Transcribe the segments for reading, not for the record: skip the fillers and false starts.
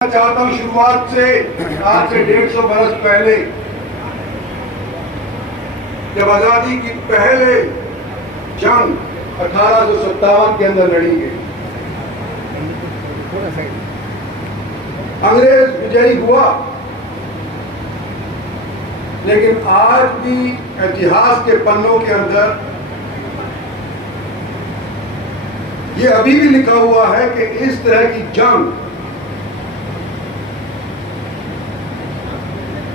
चाहता हूं शुरुआत से आज से 150 बरस पहले जब आजादी की पहले जंग 1857 के अंदर लड़ी गई, अंग्रेज विजयी हुआ, लेकिन आज भी इतिहास के पन्नों के अंदर ये अभी भी लिखा हुआ है कि इस तरह की जंग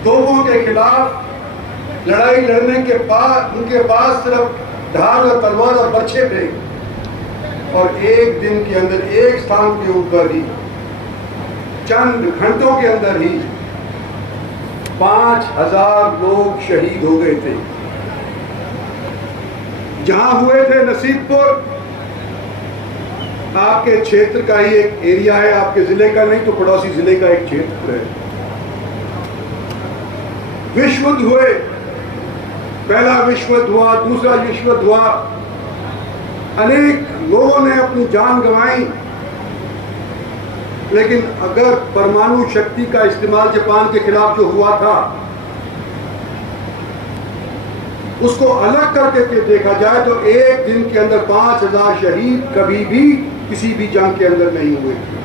तोपों के खिलाफ लड़ाई लड़ने के बाद उनके पास सिर्फ ढाल और तलवार और बर्छे थे, और एक दिन के अंदर एक स्थान के ऊपर ही चंद घंटों के अंदर ही 5000 लोग शहीद हो गए थे। जहां हुए थे नसीबपुर, आपके क्षेत्र का ही एक एरिया है, आपके जिले का नहीं तो पड़ोसी जिले का एक क्षेत्र है। विश्व युद्ध हुए, पहला विश्व युद्ध हुआ, दूसरा विश्व युद्ध हुआ, अनेक लोगों ने अपनी जान गंवाई, लेकिन अगर परमाणु शक्ति का इस्तेमाल जापान के खिलाफ जो हुआ था उसको अलग करके देखा जाए तो एक दिन के अंदर 5000 शहीद कभी भी किसी भी जंग के अंदर नहीं हुए थे।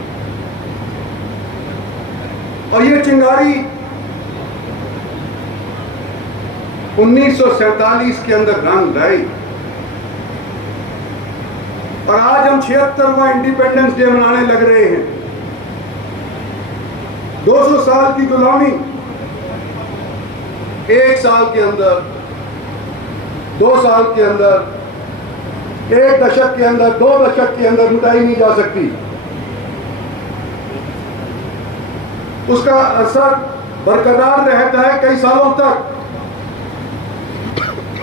और ये चिंगारी 1947 के अंदर रंग लाई, और आज हम 76वां इंडिपेंडेंस डे मनाने लग रहे हैं। 200 साल की गुलामी एक साल के अंदर, 2 साल के अंदर, 1 दशक के अंदर, 2 दशक के अंदर मिटाई नहीं जा सकती। उसका असर बरकरार रहता है कई सालों तक,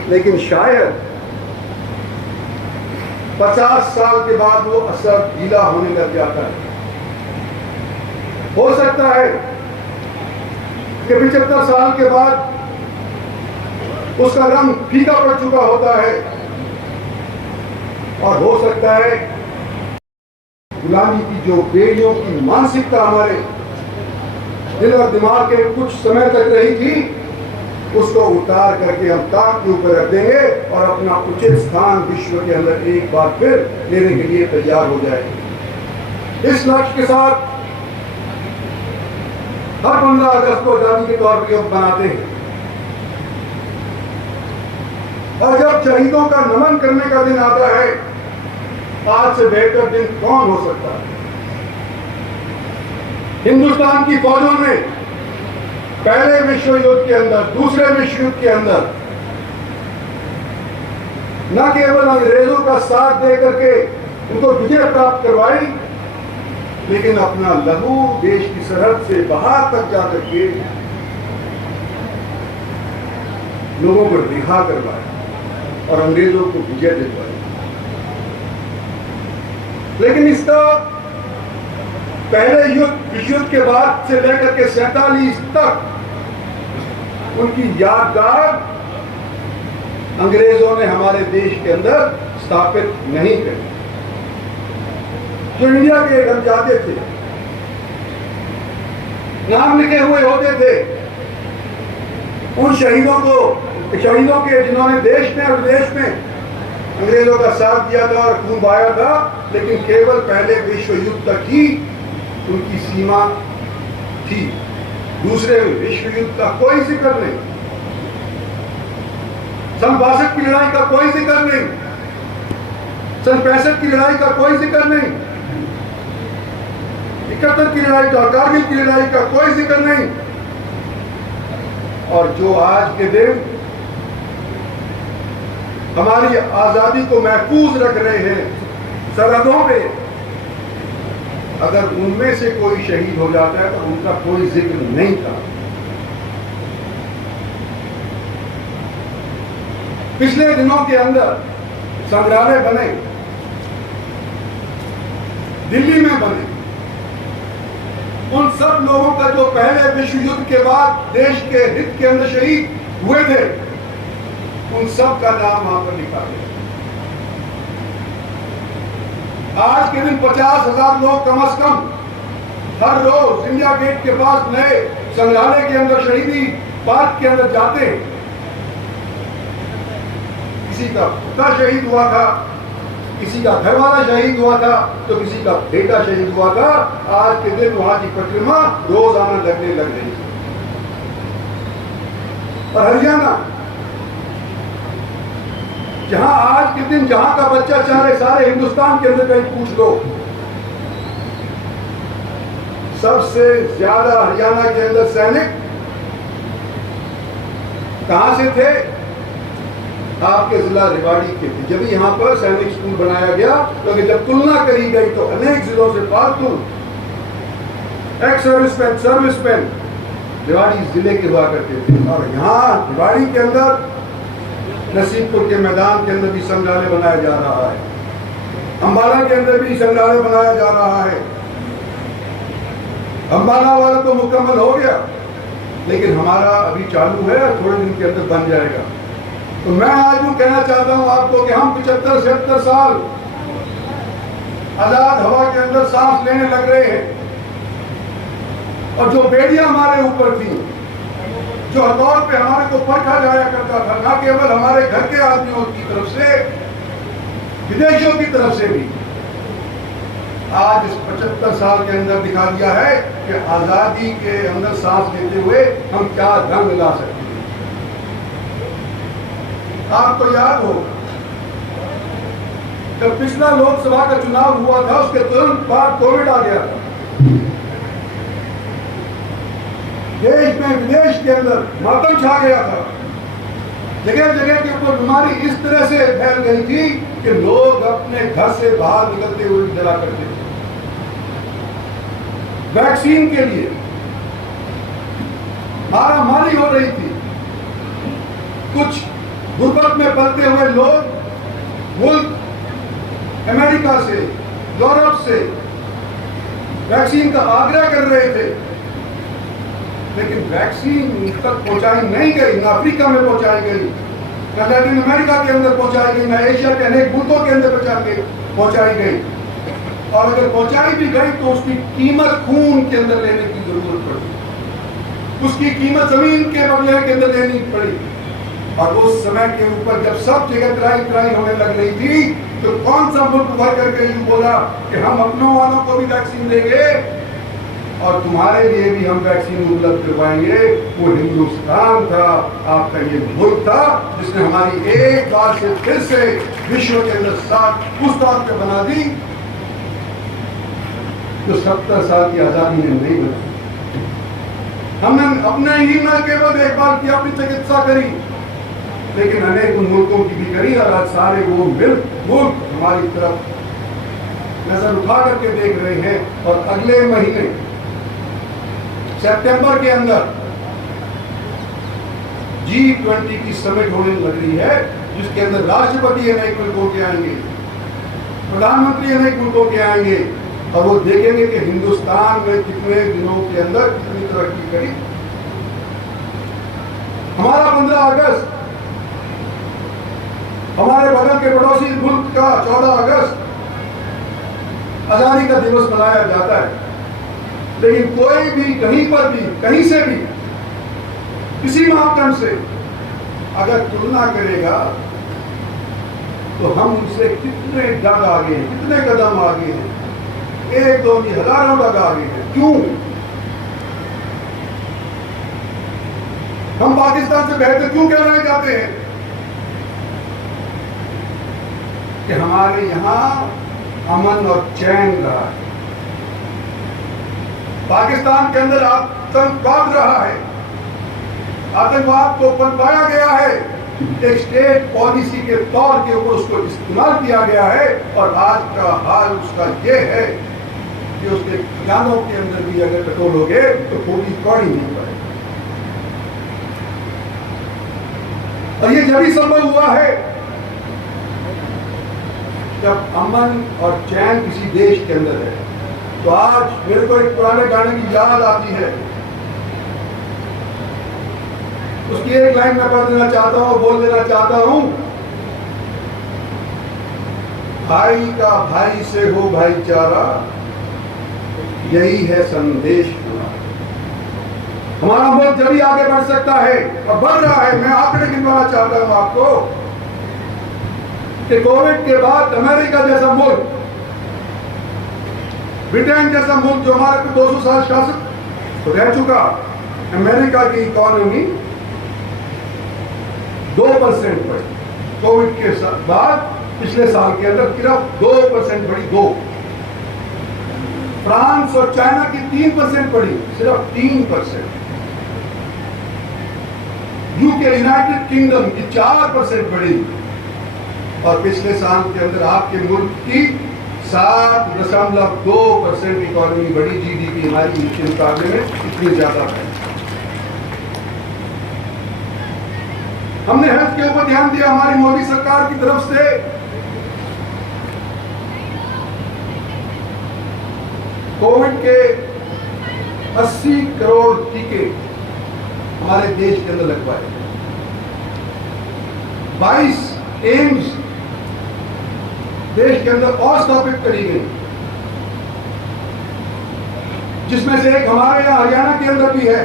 लेकिन शायद 50 साल के बाद वो असर ढीला होने लग जाता है। हो सकता है कि 75 साल के बाद उसका रंग फीका पड़ चुका होता है, और हो सकता है गुलामी की जो बेड़ियों की मानसिकता हमारे दिल और दिमाग के कुछ समय तक रही थी, उसको उतार करके हम ताक के ऊपर रख देंगे और अपना उचित स्थान विश्व के अंदर एक बार फिर लेने के लिए तैयार हो जाएंगे। इस लक्ष्य के साथ हर 15 अगस्त को आजादी के तौर पर बनाते हैं, और जब शहीदों का नमन करने का दिन आता है, आज से बेहतर दिन कौन हो सकता है। हिंदुस्तान की फौजों ने पहले विश्व युद्ध के अंदर, दूसरे विश्व युद्ध के अंदर न केवल अंग्रेजों का साथ दे करके उनको विजय प्राप्त करवाई, लेकिन अपना लहू देश की सरहद से बाहर तक जाकर के लोगों को रिहा करवाया और अंग्रेजों को विजय दिलवाई। लेकिन इसका पहले युद्ध, विश्व युद्ध के बाद से लेकर के 47 तक उनकी यादगार अंग्रेजों ने हमारे देश के अंदर स्थापित नहीं करी। जो इंडिया के हम जाते थे, नाम लिखे हुए होते थे, उन शहीदों के जिन्होंने देश में और विदेश में अंग्रेजों का साथ दिया था और खून बहाया था, लेकिन केवल पहले विश्व युद्ध तक ही उनकी सीमा थी। दूसरे विश्व युद्ध का कोई जिक्र नहीं, सन 62 की लड़ाई का कोई जिक्र नहीं, सन 65 की लड़ाई का कोई जिक्र नहीं, 71 की लड़ाई का, कारगिल की लड़ाई का कोई जिक्र नहीं। और जो आज के दिन हमारी आजादी को महफूज रख रहे हैं सरहदों पे, अगर उनमें से कोई शहीद हो जाता है तो उनका कोई जिक्र नहीं था। पिछले दिनों के अंदर संग्रहालय बने, दिल्ली में बने, उन सब लोगों का जो पहले विश्व युद्ध के बाद देश के हित के अंदर शहीद हुए थे, उन सब का नाम वहां पर लिखा गया। आज के दिन 50,000 लोग कम से कम हर रोज इंडिया गेट के पास नए संग्रहालय के अंदर, शहीदी पार्क के अंदर जाते हैं। किसी का पिता शहीद हुआ था, किसी का घरवाला शहीद हुआ था, तो किसी का बेटा शहीद हुआ था। आज के दिन वहां की प्रतिमा रोजाना लगने लग रही है। और हरियाणा, जहां आज के दिन जहां का बच्चा चाहे सारे हिंदुस्तान के अंदर कहीं पूछ लो, सबसे ज्यादा हरियाणा के अंदर सैनिक कहां से थे? आपके जिला रेवाड़ी के थे। जब यहाँ पर सैनिक स्कूल बनाया गया, तो जब तुलना करी गई तो अनेक जिलों से फालतू एक्स सर्विसमैन रेवाड़ी जिले के हुआ करते थे। और यहाँ रेवाड़ी के अंदर, नसीबपुर के मैदान के अंदर भी संग्रहालय बनाया जा रहा है, अंबाला के अंदर भी संग्रहालय बनाया जा रहा है। अंबाला वाला तो मुकम्मल हो गया, लेकिन हमारा अभी चालू है, थोड़े दिन के अंदर बन जाएगा। तो मैं आज यूं कहना चाहता हूं आपको कि हम 75-76 साल आजाद हवा के अंदर सांस लेने लग रहे हैं, और जो बेड़ियां हमारे ऊपर थी, जो हथौड़ पे हमारे को परखा जाया करता था, न केवल हमारे घर के आदमियों की तरफ से, विदेशियों की तरफ से भी, आज इस 75 साल के अंदर दिखा दिया है कि आजादी के अंदर सांस लेते हुए हम क्या रंग ला सकते हैं। आपको याद हो, जब पिछला लोकसभा का चुनाव हुआ था, उसके तुरंत बाद कोविड आ गया था। देश में विदेश के अंदर मातम छा गया था। जगह जगह के ऊपर बीमारी इस तरह से फैल गई थी कि लोग अपने घर से बाहर निकलते हुए डरा करते थे। वैक्सीन के लिए मारामारी हो रही थी। कुछ गुर्बत में पलते हुए लोग मुल्क अमेरिका से, यूरोप से वैक्सीन का आग्रह कर रहे थे, लेकिन वैक्सीन तक पहुंचाई नहीं गई। न अफ्रीका में पहुंचाई गई, न लैटिन अमेरिका के अंदर पहुंचाई गई, न एशिया के अनेक मुल्कों के अंदर पहुंचाई गई। और अगर पहुंचाई भी गई तो उसकी कीमत खून के अंदर लेने की जरूरत पड़ी, उसकी कीमत जमीन के बदले के अंदर लेनी पड़ी। और उस समय के ऊपर जब सब जगह त्राई होने लग रही थी, तो कौन सा मुल्क भर करके यूं बोला कि हम अपनों वालों को भी वैक्सीन देंगे और तुम्हारे लिए भी हम वैक्सीन उपलब्ध करवाएंगे। वो हिंदुस्तान था, आपका ये मुल्क था, जिसने हमारी एक बार से फिर से विश्व के अंदर साथ उस तौर पे बना दी जो 70 साल की आजादी ने नहीं बनाई। हमने अपने ही न केवल एक बार की अपनी चिकित्सा करी, लेकिन अनेक उन मुल्कों की भी करी। और आज सारे वो मुल्क हमारी तरफ नजर उठा करके देख रहे हैं। और अगले महीने सितंबर के अंदर G20 की समिट होने लग रही है, जिसके अंदर राष्ट्रपति अनेक मुल्कों के आएंगे, प्रधानमंत्री अनेक मुल्कों के आएंगे, और वो देखेंगे कि हिंदुस्तान में कितने दिनों के अंदर कितनी तरक्की करी। हमारा 15 अगस्त, हमारे बगल के पड़ोसी मुल्क का 14 अगस्त आजादी का दिवस मनाया जाता है, लेकिन कोई भी कहीं पर भी, कहीं से भी, किसी मापदंड से अगर तुलना करेगा तो हम उनसे कितने डग आगे हैं, कितने कदम आगे हैं। एक दो नहीं, हजारों डग आगे हैं। क्यों? हम पाकिस्तान से बेहतर क्यों कहलाए जाते हैं? कि हमारे यहां अमन और चैन रहा है। पाकिस्तान के अंदर आतंकवाद रहा है, आतंकवाद को पनपाया गया है, एक स्टेट पॉलिसी के तौर के ऊपर उसको इस्तेमाल किया गया है। और आज का हाल उसका ये है कि उसके खजानों के अंदर भी अगर टटोलोगे तो पूरी कौड़ी नहीं पड़ेगी। और ये जब ही संभव हुआ है जब अमन और चैन किसी देश के अंदर है। तो आज मेरे को एक पुराने गाने की याद आती है, उसकी एक लाइन मैं पढ़ देना चाहता हूं, बोल देना चाहता हूं। भाई का भाई से हो भाईचारा, यही है संदेश हमारा। मुल्क जब ही आगे बढ़ सकता है और बढ़ रहा है। मैं आंकड़े गिनवाना चाहता हूं आपको कि कोविड के बाद अमेरिका जैसा मुल्क, ब्रिटेन जैसा मुल्क जो हमारे पे 200 साल शासन रह चुका, अमेरिका की इकोनॉमी 2% बढ़ी कोविड के बाद। पिछले साल के अंदर सिर्फ 2% बढ़ी। 2 फ्रांस और चाइना की 3% बढ़ी, सिर्फ 3%। यूके यूनाइटेड किंगडम की 4% बढ़ी। और पिछले साल के अंदर आपके मुल्क की 7.2% इकोनॉमी बढ़ी। जीडीपी हमारी इसके मुकाबले में इतनी ज्यादा है। हमने हेल्थ के ऊपर ध्यान दिया हमारी मोदी सरकार की तरफ से। कोविड के 80 करोड़ टीके हमारे देश के अंदर लगवाए। 22 एम्स देश के अंदर और स्थापित करी गई, जिसमें से एक हमारे यहां हरियाणा के अंदर भी है।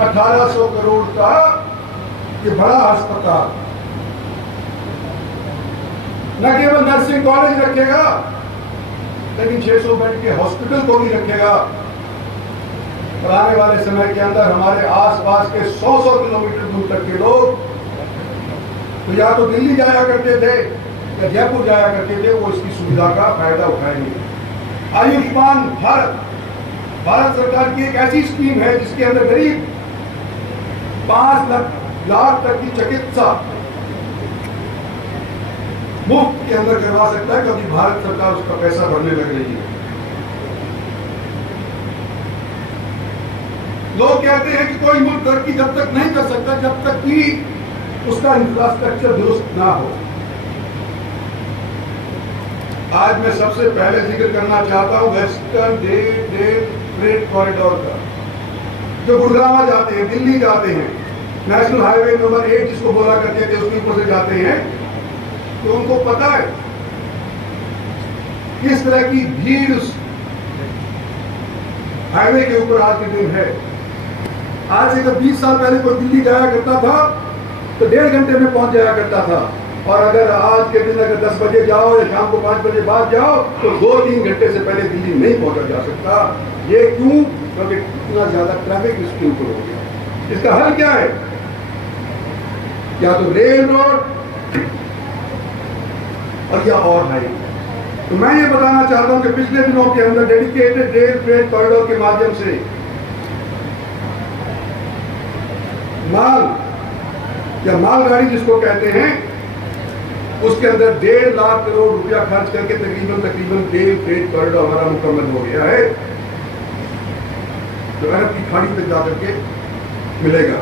1800 करोड़ का ये बड़ा अस्पताल न केवल नर्सिंग कॉलेज रखेगा, लेकिन 600 बेड के हॉस्पिटल को भी रखेगा। और आने वाले समय के अंदर हमारे आसपास के 100 किलोमीटर दूर तक के लोग तो या तो दिल्ली जाया करते थे या जयपुर जाया करते थे, वो इसकी सुविधा का फायदा उठाएंगे। आयुष्मान भारत सरकार की एक ऐसी स्कीम है जिसके अंदर करीब 5 लाख तक की चिकित्सा मुफ्त के अंदर करवा सकता है, क्योंकि भारत सरकार उसका पैसा भरने लग रही है। लोग कहते हैं कि कोई मुल्क तरक्की जब तक नहीं कर सकता जब तक कि उसका इंफ्रास्ट्रक्चर दुरुस्त ना हो। आज मैं सबसे पहले जिक्र करना चाहता हूं वेस्टर्न फ्रेट कॉरिडोर का, जो गुड़गांव जाते हैं, दिल्ली जाते हैं, नेशनल हाईवे नंबर 8 जिसको बोला करते थे, उसके ऊपर से जाते हैं। तो उनको पता है किस तरह की भीड़ उस हाईवे के ऊपर आज के दिन है। आज से 20 साल पहले कोई दिल्ली जाया करता था तो 1.5 घंटे में पहुंच जाया करता था, और अगर आज के दिन अगर 10 बजे जाओ या शाम को 5 बजे बाद जाओ तो 2-3 घंटे से पहले दिल्ली नहीं पहुंचा जा सकता। ये क्यों? क्योंकि इतना ज्यादा ट्रैफिक इसके ऊपर हो गया। इसका हल क्या है? या तो रेल रोड और या और हाईवे। तो मैं ये बताना चाहता हूं कि पिछले दिनों के अंदर डेडिकेटेड रेल फ्रेट कॉरिडोर के माध्यम से माल या मालगाड़ी जिसको कहते हैं, उसके अंदर 1.5 लाख करोड़ रुपया खर्च करके तकरीबन रेल फ्रेट कॉरिडोर हमारा मुकम्मल हो गया है, जो अरब की खाड़ी तक जाकर के मिलेगा।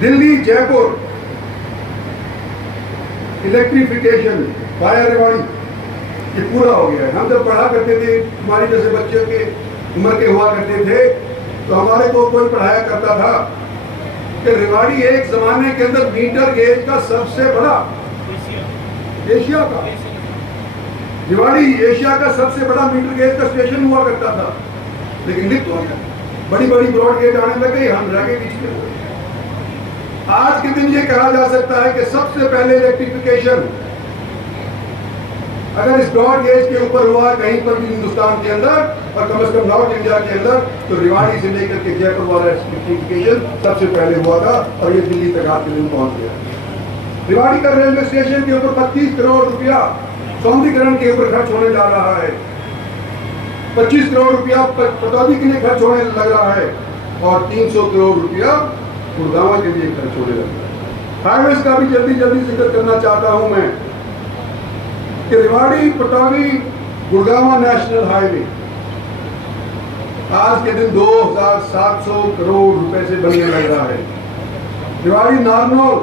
दिल्ली जयपुर इलेक्ट्रिफिकेशन वाया रेवाड़ी ये पूरा हो गया है। हम जब पढ़ा करते थे, हमारे जैसे बच्चे के उम्र के हुआ करते थे, तो हमारे को कोई पढ़ाया करता था कि रेवाड़ी एक जमाने के अंदर मीटर गेज का सबसे बड़ा एशिया का रेवाड़ी एशिया का सबसे बड़ा मीटर गेज का स्टेशन हुआ करता था। लेकिन लिफ्ट हो गया, बड़ी बड़ी ब्रॉड गेज आने लग गई, हम रह गए बीच में। आज के दिन ये कहा जा सकता है कि सबसे पहले इलेक्ट्रिफिकेशन अगर इस ब्रॉड गेज के ऊपर हुआ कहीं पर भी हिंदुस्तान के अंदर और कम से कम नॉर्थ इंडिया के अंदर, तो रेवाड़ी से लेकर के जयपुर वाला इलेक्ट्रिफिकेशन सबसे पहले हुआ था, और ये दिल्ली तक आज के दिन पहुंच गया। रेवाड़ी का रेलवे स्टेशन के ऊपर 25 करोड़ रुपया सौंदर्यीकरण के ऊपर खर्च होने जा रहा है। 25 करोड़ रुपया पटौदी के लिए खर्च होने लग रहा है, और 300 करोड़ रुपया गुड़गांव के लिए खर्च होने लग रहा है। हाईवेज का भी जल्दी जिक्र करना चाहता हूं मैं कि रेवाड़ी पटौदी गुड़गांव नेशनल हाईवे आज के दिन 2700 करोड़ रुपए से बनने लग रहा है। रेवाड़ी नारनौल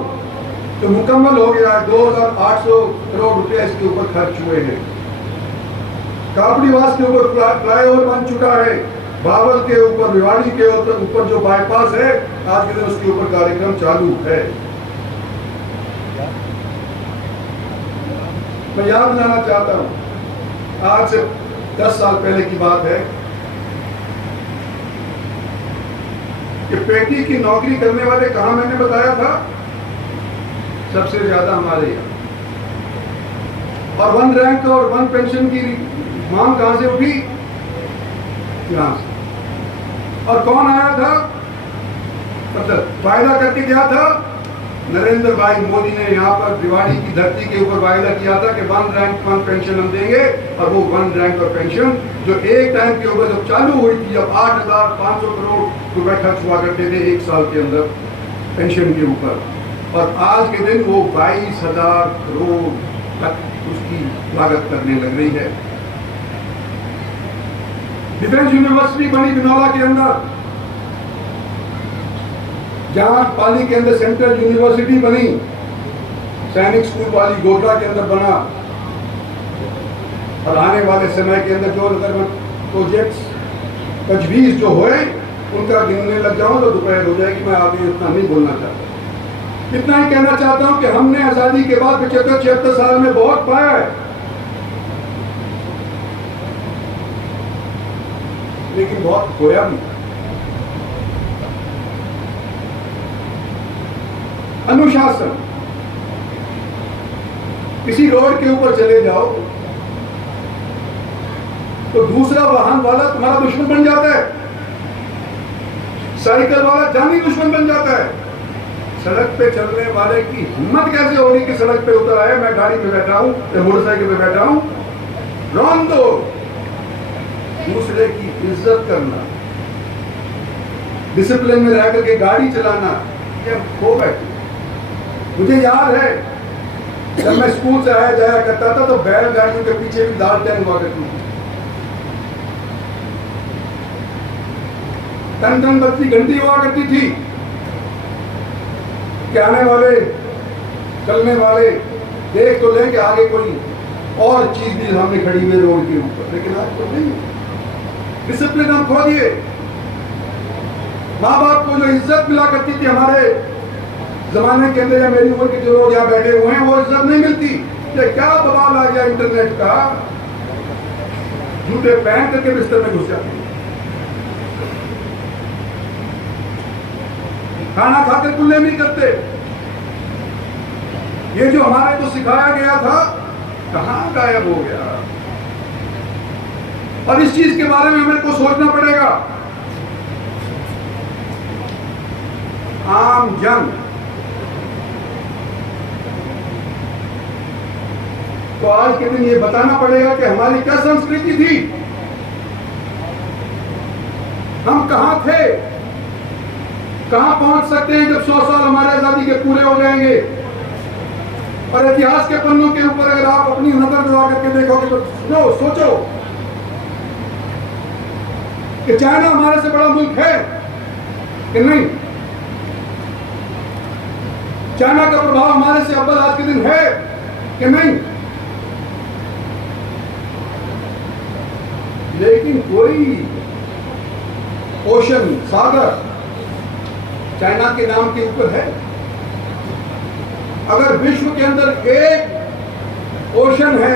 तो मुकम्मल हो गया है, 2800 करोड़ रुपए इसके ऊपर खर्च हुए हैं। कापड़ीवास के ऊपर फ्लाईओवर बन चुका है। बावल के ऊपर, रेवाड़ी के ऊपर जो बाईपास है, आज के दिन उसके ऊपर कार्यक्रम चालू है। मैं याद दिलाना चाहता हूं, आज से 10 साल पहले की बात है कि पेटी की नौकरी करने वाले कहां, मैंने बताया था, सबसे ज्यादा हमारे यहाँ। और 1 रैंक और 1 पेंशन की मांग कहां से उठी? यहां से। और कौन आया था, मतलब वायदा करके गया था? नरेंद्र भाई मोदी ने यहाँ पर दिवाली की धरती के ऊपर वायदा किया था कि 1 रैंक 1 पेंशन हम देंगे। और वो 1 रैंक और पेंशन जो एक टाइम के ऊपर जब चालू हुई थी, जब 8,500 करोड़ रुपए खर्च हुआ करते थे एक साल के अंदर पेंशन के ऊपर, और आज के दिन वो 22,000 करोड़ तक उसकी लागत करने लग रही है। डिफेंस यूनिवर्सिटी बनी बिनौला के अंदर, जहां पाली के अंदर सेंट्रल यूनिवर्सिटी बनी, सैनिक स्कूल पाली गोदरा के अंदर बना। और आने वाले समय के अंदर जो अगर प्रोजेक्ट्स तजवीज जो हुए उनका गिनने लग जाऊं तो दोपहर हो जाएगी। मैं आगे इतना नहीं बोलना चाहता, इतना ही कहना चाहता हूं कि हमने आजादी के बाद 75-76 साल में बहुत पाया है, लेकिन बहुत खोया भी। अनुशासन, किसी रोड के ऊपर चले जाओ तो दूसरा वाहन वाला तुम्हारा दुश्मन बन जाता है, साइकिल वाला जानी दुश्मन बन जाता है। सड़क पे चलने वाले की हिम्मत कैसे होगी कि सड़क पे उतर आए, मैं गाड़ी पे बैठा हूं या मोटरसाइकिल पे बैठा हूं। रौन दो, दूसरे की इज्जत करना, डिसिप्लिन में रह करके गाड़ी चलाना, ये खो बैठे। मुझे याद है जब मैं स्कूल से आया जाया करता था तो बैलगाड़ियों के पीछे भी लालटेन हुआ करती थी, टन बत्ती घंटी हुआ करती थी कि आने वाले चलने वाले देख तो लें कि आगे कोई और चीज भी सामने खड़ी हुई रोड के ऊपर, लेकिन आज तो नहीं। डिसिप्लिन हम खो दिए। माँ बाप को जो इज्जत मिला करती थी हमारे जमाने के अंदर, या मेरी उम्र के जो लोग यहाँ बैठे हुए हैं, वो इज्जत नहीं मिलती। ये क्या बवाल आ गया इंटरनेट का, जूते पहन करके बिस्तर में घुस जाते, खाना खाकर कुल्ले नहीं करते। ये जो हमारे को सिखाया गया था कहां गायब हो गया। और इस चीज के बारे में हमें को सोचना पड़ेगा। आम जन तो आज के दिन ये बताना पड़ेगा कि हमारी क्या संस्कृति थी, हम कहां थे, कहां पहुंच सकते हैं जब 100 साल हमारे आजादी के पूरे हो जाएंगे। और इतिहास के पन्नों के ऊपर अगर आप अपनी नजर दौड़ा करके देखोगे तो सोचो कि चाइना हमारे से बड़ा मुल्क है कि नहीं, चाइना का प्रभाव हमारे से अव्वल आज के दिन है कि नहीं। लेकिन कोई ओशन, सागर चाइना के नाम के ऊपर है। अगर विश्व के अंदर एक ओशन है,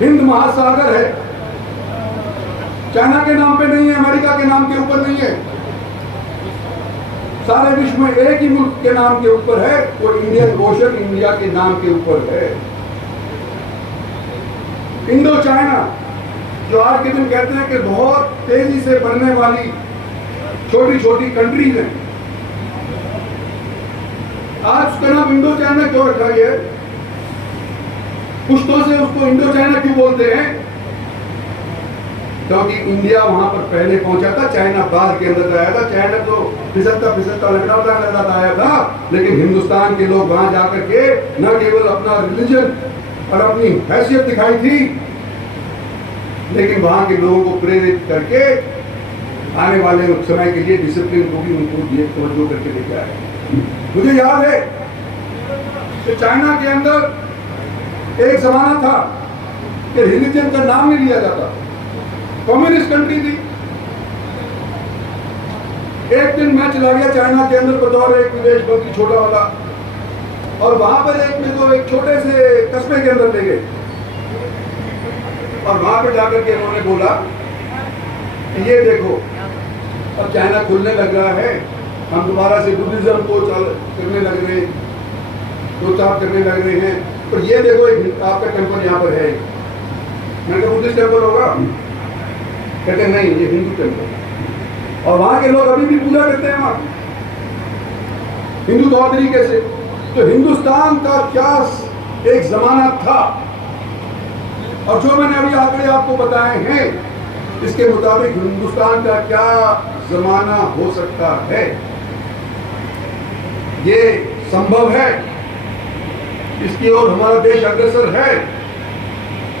हिंद महासागर है, चाइना के नाम पे नहीं है, अमेरिका के नाम के ऊपर नहीं है, सारे विश्व में एक ही मुल्क के नाम के ऊपर है, वो इंडियन ओशन इंडिया के नाम के ऊपर है। इंडो चाइना, जो आज के दिन कहते हैं कि बहुत तेजी से बढ़ने वाली छोटी छोटी कंट्रीज हैं, आज उसका नाम इंडो चाइना क्यों रखा गया है? पुश्तों से उसको इंडो चाइना क्यों बोलते हैं? क्योंकि इंडिया वहां पर पहले पहुंचा था, चाइना बाद के अंदर आया था। चाइना तो फिसलता लड़ता आया था, लेकिन हिंदुस्तान के लोग वहां जाकर के न केवल अपना रिलीजन और अपनी हैसियत दिखाई थी, लेकिन वहां के लोगों को प्रेरित करके आने वाले समय के लिए डिसिप्लिन को भी उनको तवज्जो करके लेके आए। मुझे याद है कि चाइना के अंदर एक जमाना था कि रिलीजन का नाम नहीं लिया जाता, कम्युनिस्ट कंट्री थी। एक दिन मैं चला गया चाइना के अंदर बतौर एक विदेश मंत्री छोटा वाला, और वहां पर एक छोटे से कस्बे के अंदर ले गए। और वहां पे जाकर के उन्होंने बोला कि ये देखो अब चाइना खुलने लग रहा है, हम दोबारा से बुद्धिज्म को करने लग रहे हैं, प्रोत्साहित करने लग रहे हैं, पर ये देखो एक आपका टेम्पल यहाँ पर है। मैंने कहा बुद्धिस्ट टेम्पल होगा? कहते नहीं, ये हिंदू टेम्पल। और वहां के लोग अभी भी पूजा करते हैं वहां हिंदू तौर तरीके से। तो हिंदुस्तान का क्या एक जमाना था, और जो मैंने अभी आंकड़े आपको बताए हैं इसके मुताबिक हिंदुस्तान का क्या जमाना हो सकता है, ये संभव है। इसकी ओर हमारा देश अग्रसर है,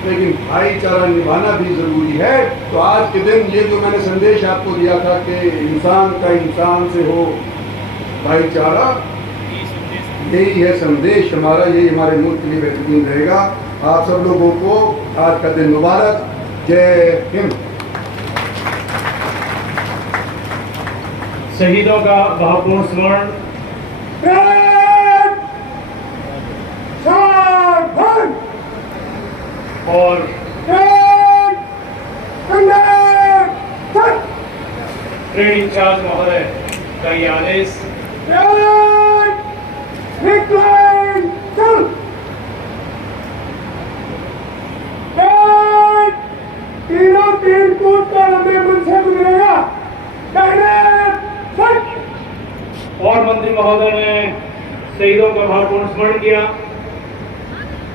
लेकिन भाईचारा निभाना भी जरूरी है। तो आज के दिन ये जो मैंने संदेश आपको दिया था कि इंसान का इंसान से हो भाईचारा, यही है संदेश हमारा, यही हमारे मुल्क के लिए बेहतरीन रहेगा। आप सब लोगों को आज का दिन मुबारक। जय हिंद। शहीदों का भावपूर्ण स्मरण। और ट्रेड इंचार्ज महोदय का ये आदेश। तीनों तीन कूद कर हमें मुझसे गुजरेगा। और मंत्री महोदय ने शहीदों का भावपूर्ण स्मरण किया,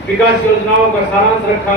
विकास योजनाओं का सारांश रखा।